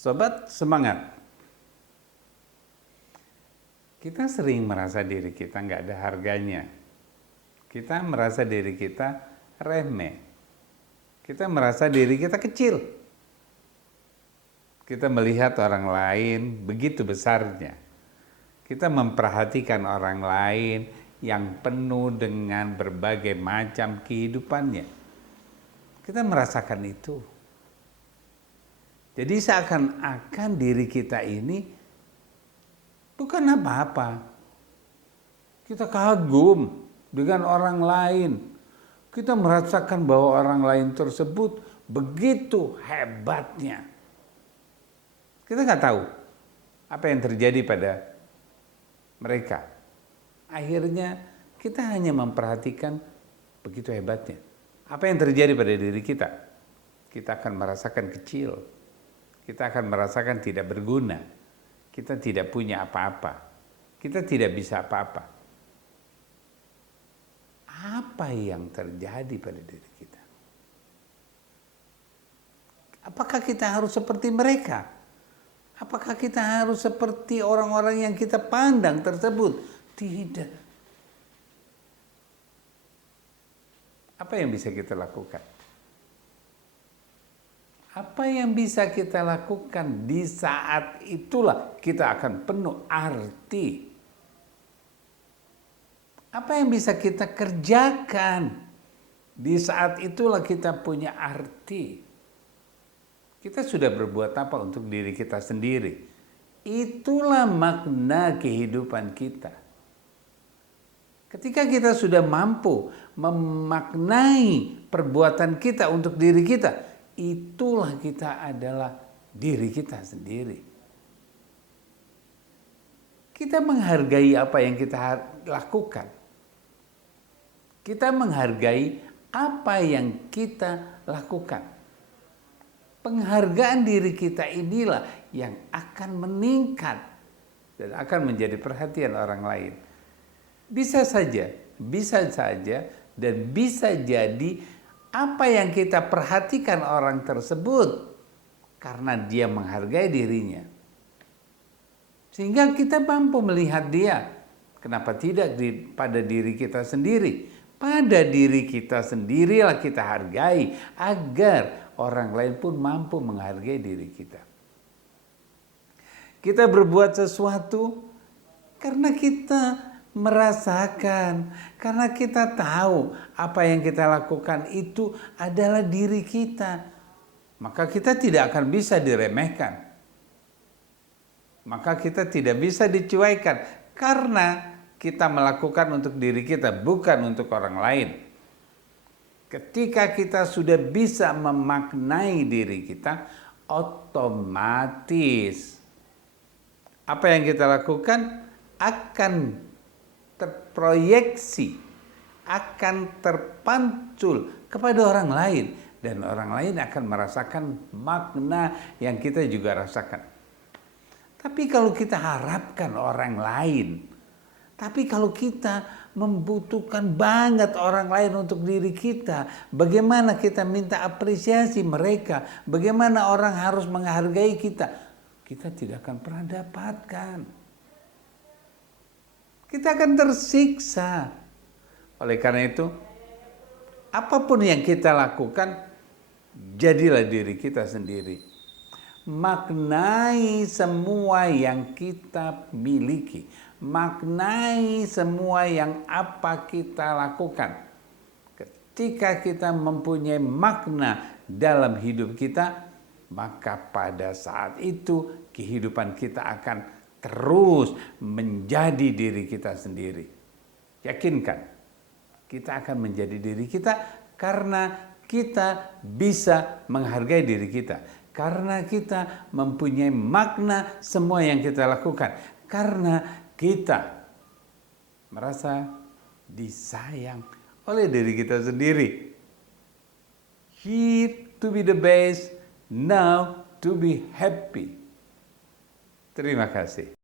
Sobat semangat. Kita sering merasa diri kita nggak ada harganya. Kita merasa diri kita remeh. Kita merasa diri kita kecil. Kita melihat orang lain begitu besarnya. Kita memperhatikan orang lain yang penuh dengan berbagai macam kehidupannya. Kita merasakan itu. Jadi seakan-akan diri kita ini bukan apa-apa. Kita kagum dengan orang lain. Kita merasakan bahwa orang lain tersebut begitu hebatnya. Kita nggak tahu apa yang terjadi pada mereka. Akhirnya kita hanya memperhatikan begitu hebatnya. Apa yang terjadi pada diri kita? Kita akan merasakan kecil. Kita akan merasakan tidak berguna. Kita tidak punya apa-apa. Kita tidak bisa apa-apa. Apa yang terjadi pada diri kita? Apakah kita harus seperti mereka? Apakah kita harus seperti orang-orang yang kita pandang tersebut? Tidak. Apa yang bisa kita lakukan? Apa yang bisa kita lakukan di saat itulah kita akan penuh arti. Apa yang bisa kita kerjakan di saat itulah kita punya arti. Kita sudah berbuat apa untuk diri kita sendiri? Itulah makna kehidupan kita. Ketika kita sudah mampu memaknai perbuatan kita untuk diri kita, itulah kita adalah diri kita sendiri. Kita menghargai apa yang kita lakukan. Kita menghargai apa yang kita lakukan. Penghargaan diri kita inilah yang akan meningkat dan akan menjadi perhatian orang lain. Bisa saja dan bisa jadi apa yang kita perhatikan orang tersebut karena dia menghargai dirinya. Sehingga kita mampu melihat dia. Kenapa tidak pada diri kita sendiri? Pada diri kita sendirilah kita hargai agar orang lain pun mampu menghargai diri kita. Kita berbuat sesuatu karena kita merasakan, karena kita tahu apa yang kita lakukan itu adalah diri kita. Maka kita tidak akan bisa diremehkan. Maka kita tidak bisa dicuaikan karena kita melakukan untuk diri kita, bukan untuk orang lain. Ketika kita sudah bisa memaknai diri kita, otomatis apa yang kita lakukan akan terproyeksi, akan terpancul kepada orang lain. Dan orang lain akan merasakan makna yang kita juga rasakan. Tapi kalau kita harapkan orang lain, tapi kalau kita membutuhkan banget orang lain untuk diri kita, bagaimana kita minta apresiasi mereka, bagaimana orang harus menghargai kita, kita tidak akan pernah dapatkan. Kita akan tersiksa. Oleh karena itu, apapun yang kita lakukan, jadilah diri kita sendiri. Maknai semua yang kita miliki. Maknai semua yang apa kita lakukan. Ketika kita mempunyai makna dalam hidup kita, maka pada saat itu kehidupan kita akan terus menjadi diri kita sendiri. Yakinkan, kita akan menjadi diri kita karena kita bisa menghargai diri kita. Karena kita mempunyai makna semua yang kita lakukan. Karena kita merasa disayang oleh diri kita sendiri. Here to be the best, now to be happy. Terima kasih.